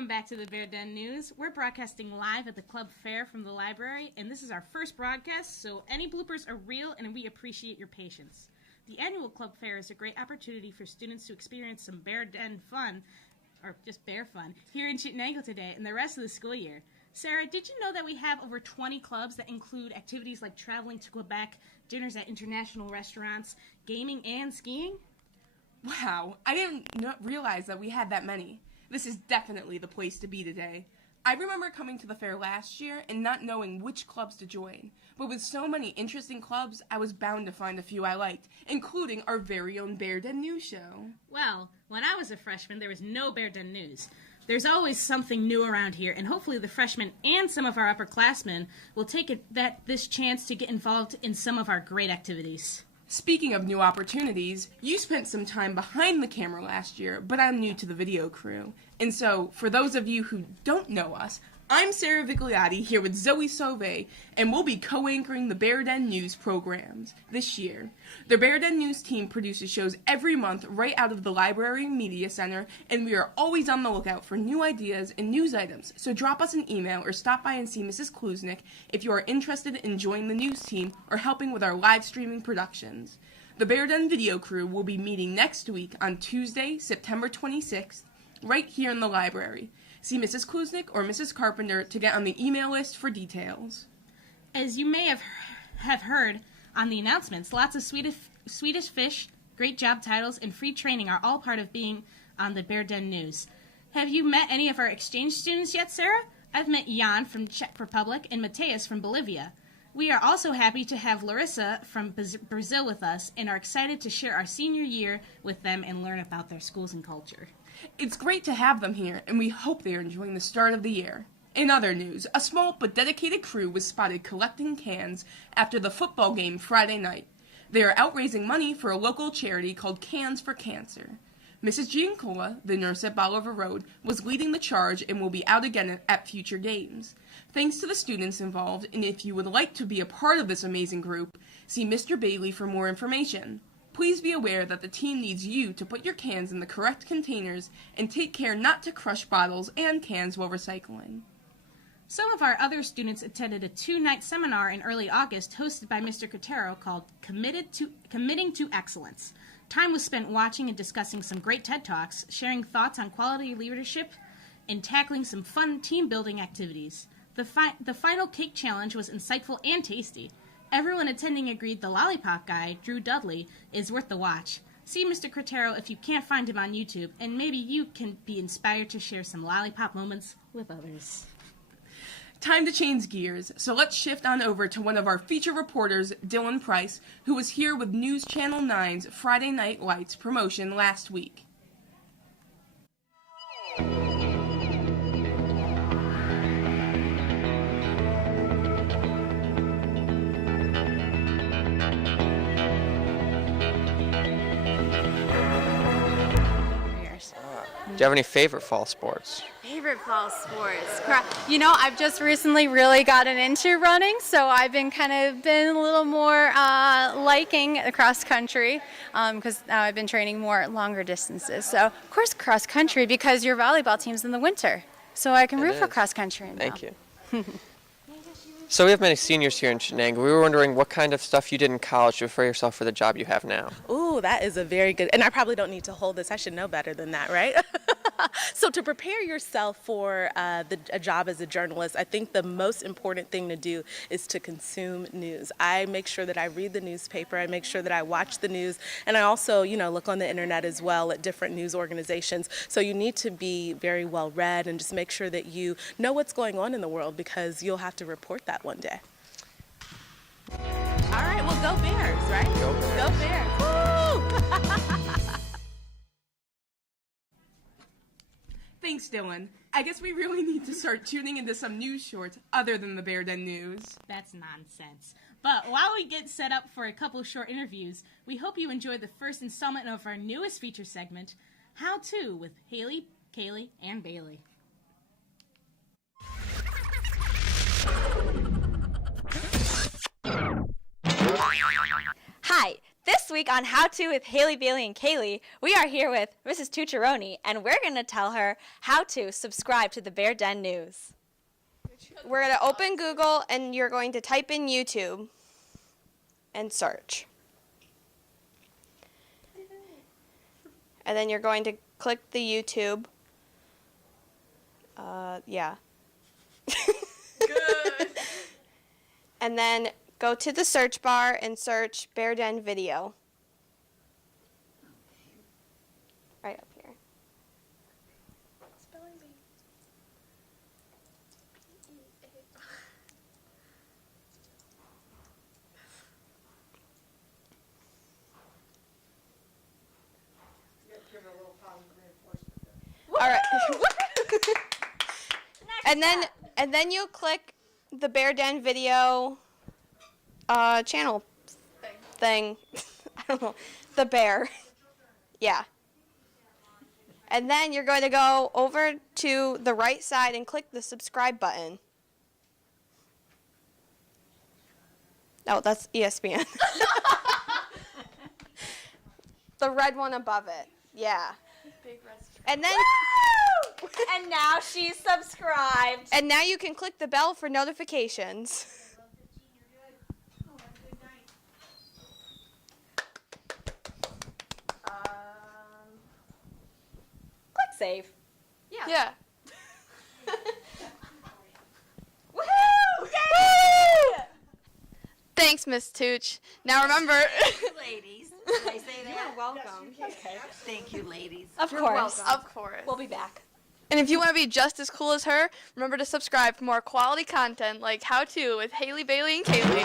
Welcome back to the Bear Den News. We're broadcasting live at the club fair from the library, and this is our first broadcast, so any bloopers are real, and we appreciate your patience. The annual club fair is a great opportunity for students to experience some Bear Den fun, or just bear fun, here in Chittenango today and the rest of the school year. Sarah, did you know that we have over 20 clubs that include activities like traveling to Quebec, dinners at international restaurants, gaming, and skiing? Wow, I didn't realize that we had that many. This is definitely the place to be today. I remember coming to the fair last year and not knowing which clubs to join. But with so many interesting clubs, I was bound to find a few I liked, including our very own Bear Den News show. Well, when I was a freshman, there was no Bear Den News. There's always something new around here, and hopefully the freshmen and some of our upperclassmen will take this chance to get involved in some of our great activities. Speaking of new opportunities, you spent some time behind the camera last year, but I'm new to the video crew. And so, for those of you who don't know us, I'm Sarah Vigliotti here with Zoe Sauve, and we'll be co-anchoring the Bear Den News programs this year. The Bear Den News team produces shows every month right out of the Library Media Center, and we are always on the lookout for new ideas and news items, so drop us an email or stop by and see Mrs. Kluznik if you are interested in joining the news team or helping with our live streaming productions. The Bear Den video crew will be meeting next week on Tuesday, September 26th, right here in the library. See Mrs. Kluznik or Mrs. Carpenter to get on the email list for details. As you may have heard on the announcements, lots of Swedish fish, great job titles, and free training are all part of being on the Bear Den News. Have you met any of our exchange students yet, Sarah? I've met Jan from Czech Republic and Mateus from Bolivia. We are also happy to have Larissa from Brazil with us and are excited to share our senior year with them and learn about their schools and culture. It's great to have them here, and we hope they are enjoying the start of the year. In other news, a small but dedicated crew was spotted collecting cans after the football game Friday night. They are out raising money for a local charity called Cans for Cancer. Mrs. Giancola, the nurse at Bolivar Road, was leading the charge and will be out again at future games. Thanks to the students involved, and if you would like to be a part of this amazing group, see Mr. Bailey for more information. Please be aware that the team needs you to put your cans in the correct containers and take care not to crush bottles and cans while recycling. Some of our other students attended a 2-night seminar in early August hosted by Mr. Cotero called Committing to Excellence. Time was spent watching and discussing some great TED Talks, sharing thoughts on quality leadership, and tackling some fun team-building activities. The final cake challenge was insightful and tasty. Everyone attending agreed the lollipop guy, Drew Dudley, is worth the watch. See Mr. Cotero if you can't find him on YouTube, and maybe you can be inspired to share some lollipop moments with others. Time to change gears, so let's shift on over to one of our feature reporters, Dylan Price, who was here with News Channel 9's Friday Night Lights promotion last week. Do you have any favorite fall sports? Favorite fall sports? You know, I've just recently really gotten into running, so I've been a little more liking cross country because now I've been training more longer distances. So, of course, cross country because your volleyball team's in the winter, so I can root for cross country now. Thank you. So we have many seniors here in Chittenango. We were wondering what kind of stuff you did in college to prepare yourself for the job you have now. Ooh, that is a very good, and I probably don't need to hold this. I should know better than that, right? So to prepare yourself for a job as a journalist, I think the most important thing to do is to consume news. I make sure that I read the newspaper, I make sure that I watch the news, and I also, look on the internet as well at different news organizations. So you need to be very well read and just make sure that you know what's going on in the world because you'll have to report that one day. All right, well, go Bears, right? Go Bears. Go Bears. Woo! Thanks, Dylan. I guess we really need to start tuning into some news shorts other than the Bear Den News. That's nonsense. But while we get set up for a couple short interviews, we hope you enjoy the first installment of our newest feature segment, How To, with Hailey, Kailey, and Bailey. Hi, This week on How To with Hailey, Bailey, and Kailey, we are here with Mrs. Tucciaroni, and we're going to tell her how to subscribe to the Bear Den News. We're going to open Google, and you're going to type in YouTube and search. And then you're going to click the YouTube. Yeah. Good. And then go to the search bar and search Bear Den Video. Right up here. Spelling bee. All right. and then you click the Bear Den Video channel thing. I don't know. The bear. Yeah. And then you're going to go over to the right side and click the subscribe button. Oh, that's ESPN. The red one above it. Yeah. And then And now she's subscribed. and now you can click the bell for notifications. Click save. Yeah. Woohoo! Yay! Thanks, Miss Tooch. Now remember. Ladies, did I say that? You're welcome. Thank you, ladies. Of course. Of course. We'll be back. And if you want to be just as cool as her, remember to subscribe for more quality content like How To with Hailey, Bailey, and Kailey.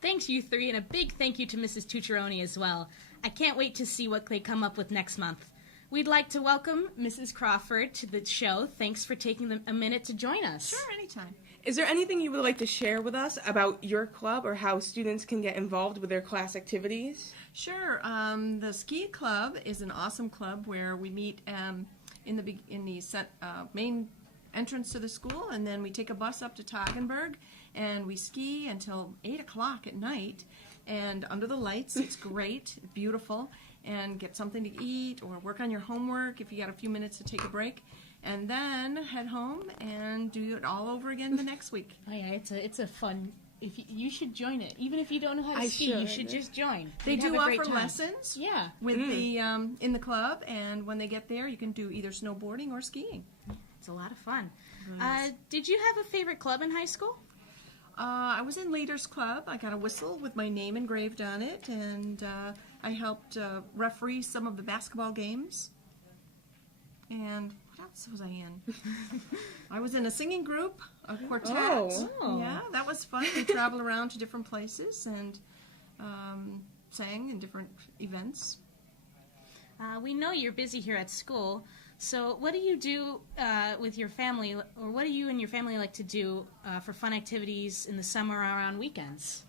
Thanks, you three, and a big thank you to Mrs. Tucciaroni as well. I can't wait to see what they come up with next month. We'd like to welcome Mrs. Crawford to the show. Thanks for taking a minute to join us. Sure, anytime. Is there anything you would like to share with us about your club or how students can get involved with their class activities? Sure. The ski club is an awesome club where we meet in the main entrance to the school, and then we take a bus up to Toggenburg, and we ski until 8 o'clock at night. And under the lights, it's great, beautiful, and get something to eat or work on your homework if you got a few minutes to take a break. And then head home and do it all over again the next week. Oh yeah, it's a fun. You should join it, even if you don't know how to ski. You should just join. They You'd do have a great offer time. lessons Yeah. with the in the club, and when they get there, you can do either snowboarding or skiing. It's a lot of fun. Nice. Did you have a favorite club in high school? I was in Leaders Club. I got a whistle with my name engraved on it, and I helped referee some of the basketball games. And what else was I in? I was in a singing group, a quartet. Oh. Yeah, that was fun. We traveled around to different places and sang in different events. We know you're busy here at school, so what do you do with your family, or what do you and your family like to do for fun activities in the summer or on weekends?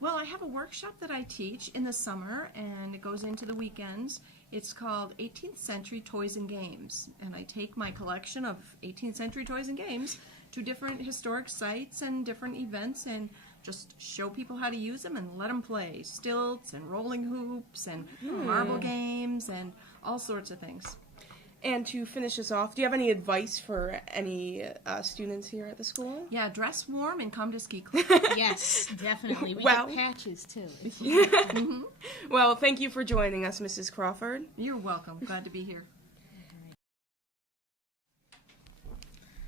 Well, I have a workshop that I teach in the summer, and it goes into the weekends. It's called 18th Century Toys and Games, and I take my collection of 18th century toys and games to different historic sites and different events and just show people how to use them and let them play. Stilts and rolling hoops and marble games and all sorts of things. And to finish us off, do you have any advice for any students here at the school? Yeah, dress warm and come to ski club. Yes, definitely. We Well- get patches, too. Well, thank you for joining us, Mrs. Crawford. You're welcome. Glad to be here.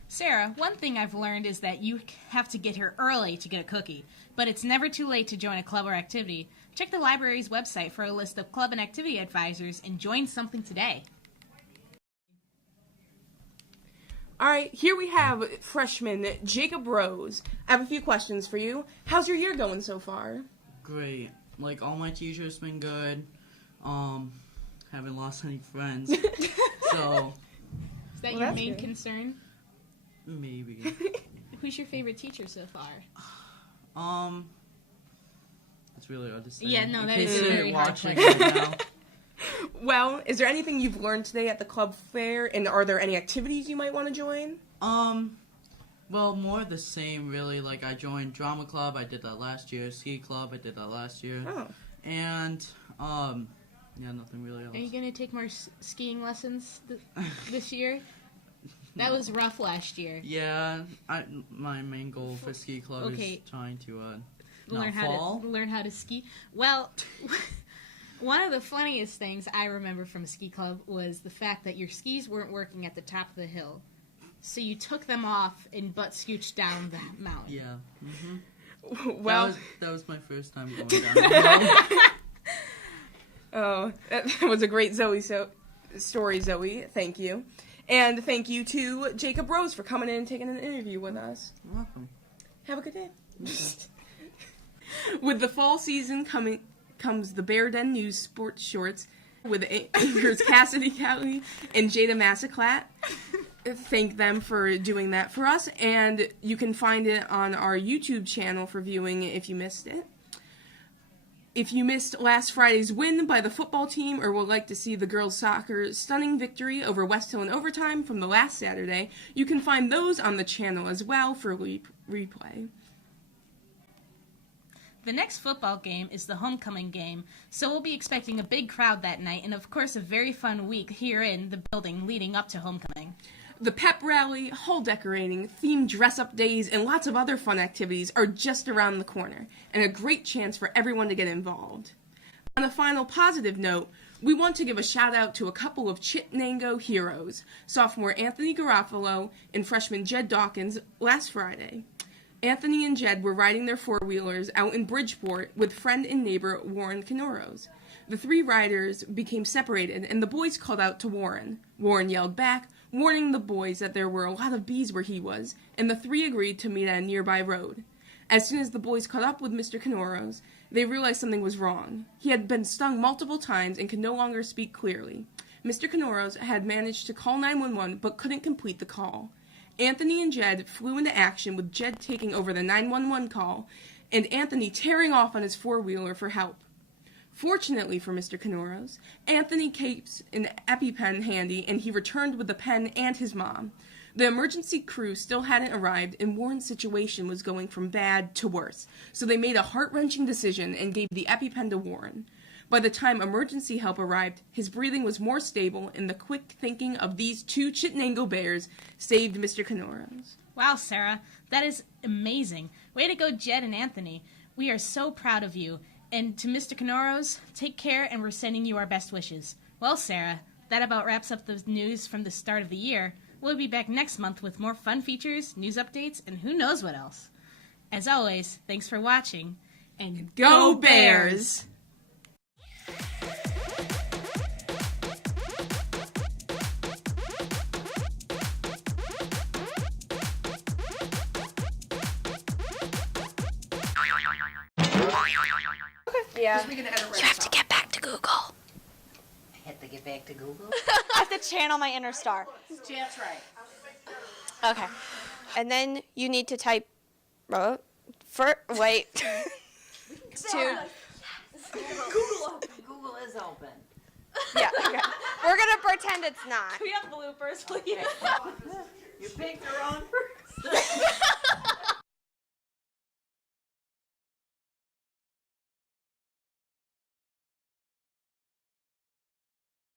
Sarah, one thing I've learned is that you have to get here early to get a cookie, but it's never too late to join a club or activity. Check the library's website for a list of club and activity advisors and join something today. All right, here we have freshman Jacob Rose. I have a few questions for you. How's your year going so far? Great. Like, all my teachers been good. Haven't lost any friends. So, Is that Well, your that's main good. concern? maybe. Who's your favorite teacher so far? It's really hard to say. Yeah, no, In that case is a they're very hard watching question. right now. Well, is there anything you've learned today at the club fair, and are there any activities you might want to join? Well, more the same, really. Like, I joined drama club. I did that last year. Ski club. I did that last year. Oh. And, yeah, nothing really else. Are you going to take more skiing lessons this year? That was rough last year. Yeah, my main goal for ski club is trying to not fall. Learn how to ski. Well, one of the funniest things I remember from ski club was the fact that your skis weren't working at the top of the hill. So you took them off and butt scooched down the mountain. Yeah. Mm-hmm. Well, that was my first time going down the hill. Oh, that was a great story, Zoe. Thank you. And thank you to Jacob Rose for coming in and taking an interview with us. You're welcome. Have a good day. Okay. With the fall season coming comes the Bear Den News sports shorts with anchors Cassidy Kailey and Jada Massaclat. Thank them for doing that for us, and you can find it on our YouTube channel for viewing if you missed it. If you missed last Friday's win by the football team or would like to see the girls' soccer stunning victory over West Hill in overtime from the last Saturday, you can find those on the channel as well for replay. The next football game is the homecoming game, so we'll be expecting a big crowd that night and, of course, a very fun week here in the building leading up to homecoming. The pep rally, hall decorating, themed dress-up days, and lots of other fun activities are just around the corner, and a great chance for everyone to get involved. On a final positive note, we want to give a shout-out to a couple of Chittenango heroes, sophomore Anthony Garofalo and freshman Jed Dawkins, last Friday. Anthony and Jed were riding their four-wheelers out in Bridgeport with friend and neighbor Warren Canoros. The three riders became separated, and the boys called out to Warren. Warren yelled back, warning the boys that there were a lot of bees where he was, and the three agreed to meet at a nearby road. As soon as the boys caught up with Mr. Canoros, they realized something was wrong. He had been stung multiple times and could no longer speak clearly. Mr. Canoros had managed to call 911 but couldn't complete the call. Anthony and Jed flew into action, with Jed taking over the 911 call and Anthony tearing off on his four-wheeler for help. Fortunately for Mr. Canoros, Anthony keeps an EpiPen handy, and he returned with the pen and his mom. The emergency crew still hadn't arrived, and Warren's situation was going from bad to worse, so they made a heart-wrenching decision and gave the EpiPen to Warren. By the time emergency help arrived, his breathing was more stable, and the quick thinking of these two Chittenango Bears saved Mr. Canoros. Wow, Sarah, that is amazing. Way to go, Jed and Anthony. We are so proud of you. And to Mr. Canoros, take care, and we're sending you our best wishes. Well, Sarah, that about wraps up the news from the start of the year. We'll be back next month with more fun features, news updates, and who knows what else. As always, thanks for watching, and Go Bears! Yeah. You have to get back to Google. I have to get back to Google. I have to channel my inner star. That's right. Okay. And then you need to type. Wait. Google is open. Yeah. Okay. We're gonna pretend it's not. We have bloopers, please. You picked the wrong person.